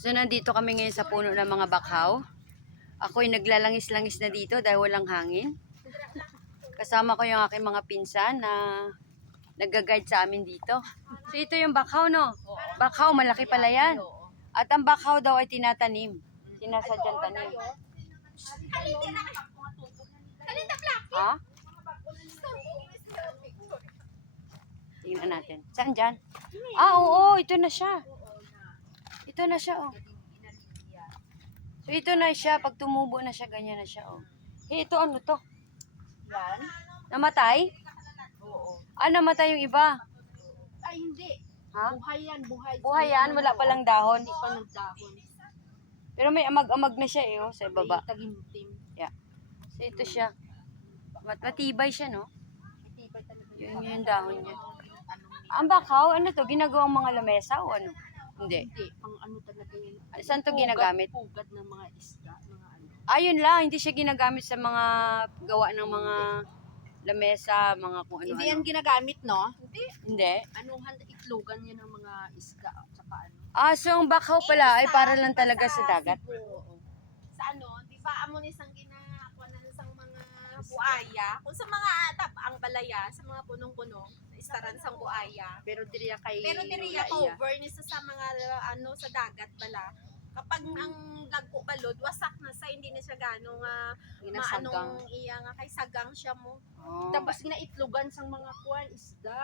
So, nandito kami ngayon sa puno ng mga bakhaw. Ako'y naglalangis-langis na dito dahil walang hangin. Kasama ko yung aking mga pinsan na nag-guide sa amin dito. So, ito yung bakhaw, no? Bakhaw, malaki pala yan. At ang bakhaw daw ay tinatanim. Sinasadyang tanim. Ha? Tingnan natin. Saan dyan? Ah, oo, ito na siya. Ito na siya, oh. So, ito na siya. Pag tumubo na siya, ganyan na siya, oh. Eh, ito ano to? Yan? Namatay? Oo. Ah, namatay yung iba. Ay, hindi. Ha? Buhay yan, buhay. Buhay yan, wala palang dahon. Hindi pa nagdahon. Pero may amag-amag na siya, eh, oh, sa baba. May tagimtim. Yeah. So, ito siya. Matibay siya, no? Matibay talaga. Yun yung dahon niya. Ang bakhaw, ano to? Ginagawang mga lamesa o ano? Hindi. Hindi, pang ano talaga yan. Saan to ginagamit? Pugad ng mga isda, mga ano. Ayun lang, hindi siya ginagamit sa mga gawa ng mga lamesa, mga kung ano. Hindi yan ginagamit, no? Hindi. Hindi. Anuhan, itlogan yan ng mga isda, tsaka ano. Ah, so ang bakhaw pala ay para lang talaga sa dagat. Oo. Sa ano, di ba amo ni sang ginakuha na sang mga buaya, kung sa mga ang balaya, sa mga punong-punong, istaran sang buaya. Pero diriya kay Pero diriya cover ni sa mga ano sa dagat bala. Kapag ang lagko balod wasak na sa hindi na siya gano nga ginasagang. maanong iya nga kay sagang siya mo. Oh. Tapos ginaitlogan sang mga kuwan isda.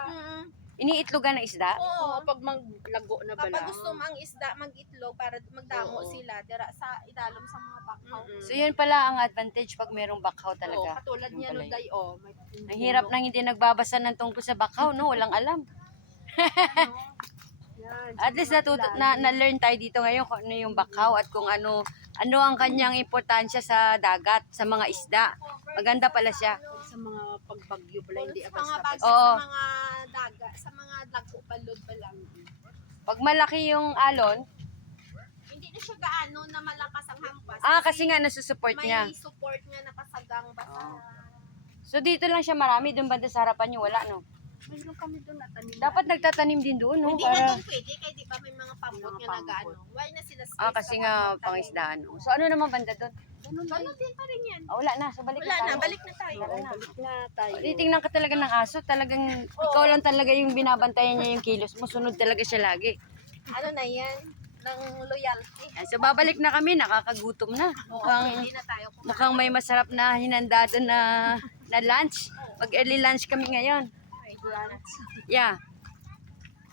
Iniitlogan ng isda? Oo, Oo. pag maglago na bala. Kapag gusto mo ang isda mag-itlog para magdamo Oo. sila dira sa idalom sa mga bakhaw. So yun pala ang advantage pag merong bakhaw Oo, talaga. katulad Yung niya pala no yun. day oh. Ang hirap nang hindi nagbabasa ng tungkol sa bakhaw, no? Walang alam. Yan, At least na-learn tayo dito ngayon kung ano yung bakhaw at kung ano ang kanyang importansya sa dagat, sa mga isda. Maganda pala siya. sa mga pagbagyo bala hindi Sa mga basta bagyo Oo. sa mga daga, sa mga lagko balod bala. Pag malaki yung alon, Hindi na siya gaano na malakas ang hampas. kasi nga nasusupport may niya. support nga nakasagang basta. So dito lang siya marami, doon banda sa harapan niyo wala, no? mayroon kami doon at tanim. Dapat nagtatanim din doon, no? Hindi na Para, doon pwede kay di ba may mga pambot Mga nga nagaano. pambot. Why na sila space? kasi nga pangisdaan. No? So ano naman banda doon? Ganun din pa rin yan. Wala na, so balik Wala na tayo. na, balik na tayo. Oo, balik na tayo. Titingnan ka talaga ng aso, talagang ikaw lang talaga yung binabantayan niya yung kilos mo, sunod talaga siya lagi. Ano na yan? Ng loyalty. Ay, so babalik na kami, nakakagutom na. Pwede na tayo kumain. Mukhang may masarap na hinanda doon na lunch. Mag early lunch kami ngayon. Yeah.